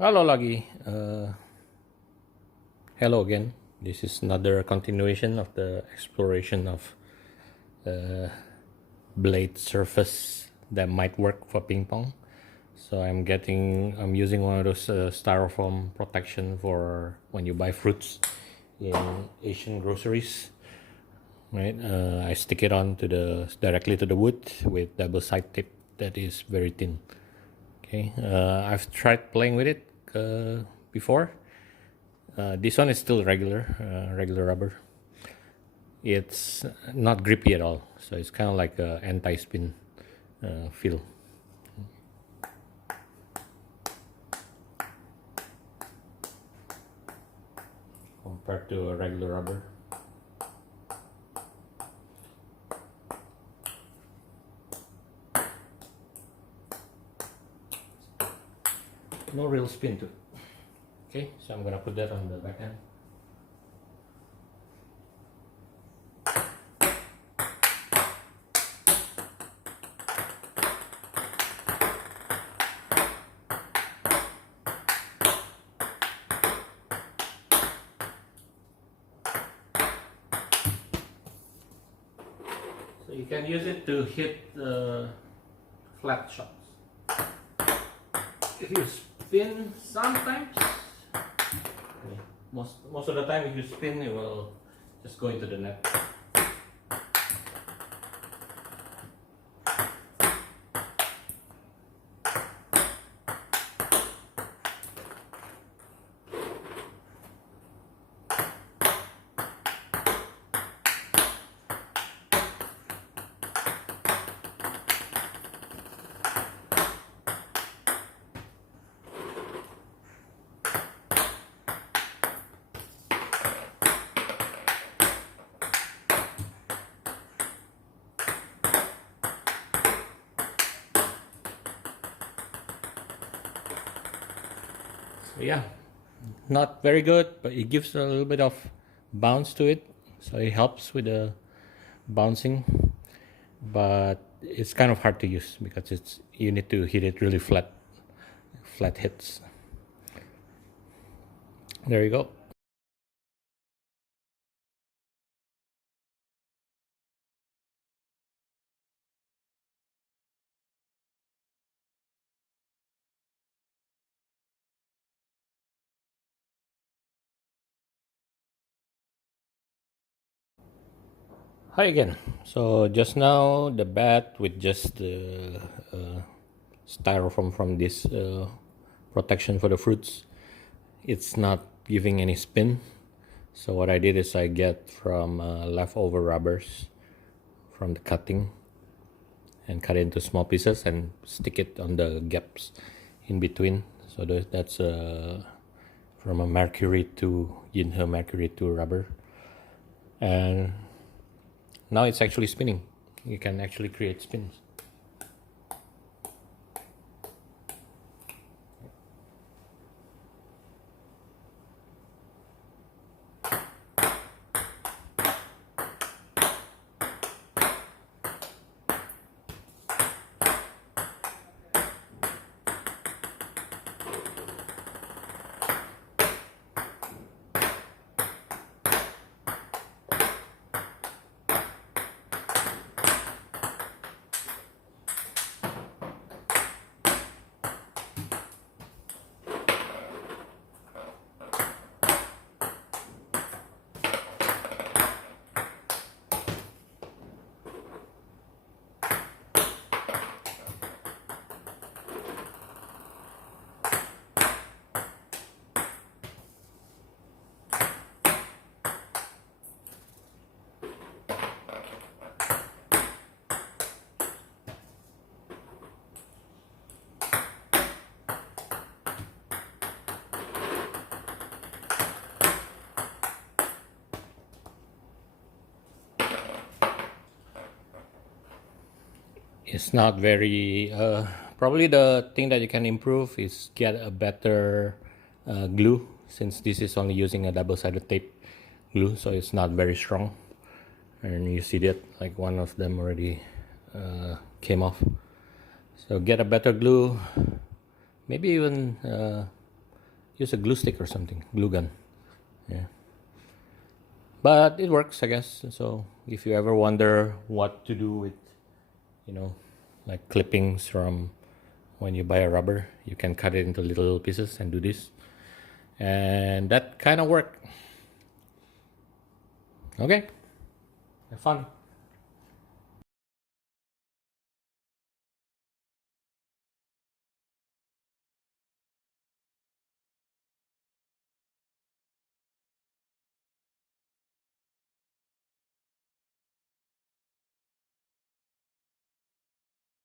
Halo lagi. Hello again. This is another continuation of the exploration of blade surface that might work for ping pong. So I'm using one of those styrofoam protection for when you buy fruits in Asian groceries. Right, I stick it on to directly to the wood with double side tip that is very thin. Okay, I've tried playing with it before. This one is still regular rubber. It's not grippy at all, so it's kind of like a anti-spin feel. Compared to a regular rubber. No real spin to it. Okay, so I'm gonna put that on the back end. So you can use it to hit flat shots. If you spin sometimes, most of the time if you spin it will just go into the net. So yeah, not very good, but it gives a little bit of bounce to it, so it helps with the bouncing, but it's kind of hard to use because you need to hit it really flat hits. There you go. Hi again. So just now the bat with just the styrofoam from this protection for the fruits, it's not giving any spin. So what I did is I get from leftover rubbers from the cutting and cut it into small pieces and stick it on the gaps in between. So that's from a Mercury to Yinhe Mercury 2 rubber, and now it's actually spinning. You can actually create spins. It's not very probably the thing that you can improve is get a better glue, since this is only using a double-sided tape glue, so it's not very strong. And you see that like one of them already came off. So get a better glue, maybe even use a glue stick or something, glue gun. Yeah. But it works, I guess. So if you ever wonder what to do with, like clippings from when you buy a rubber, you can cut it into little pieces and do this. And that kind of worked. Okay. Have fun.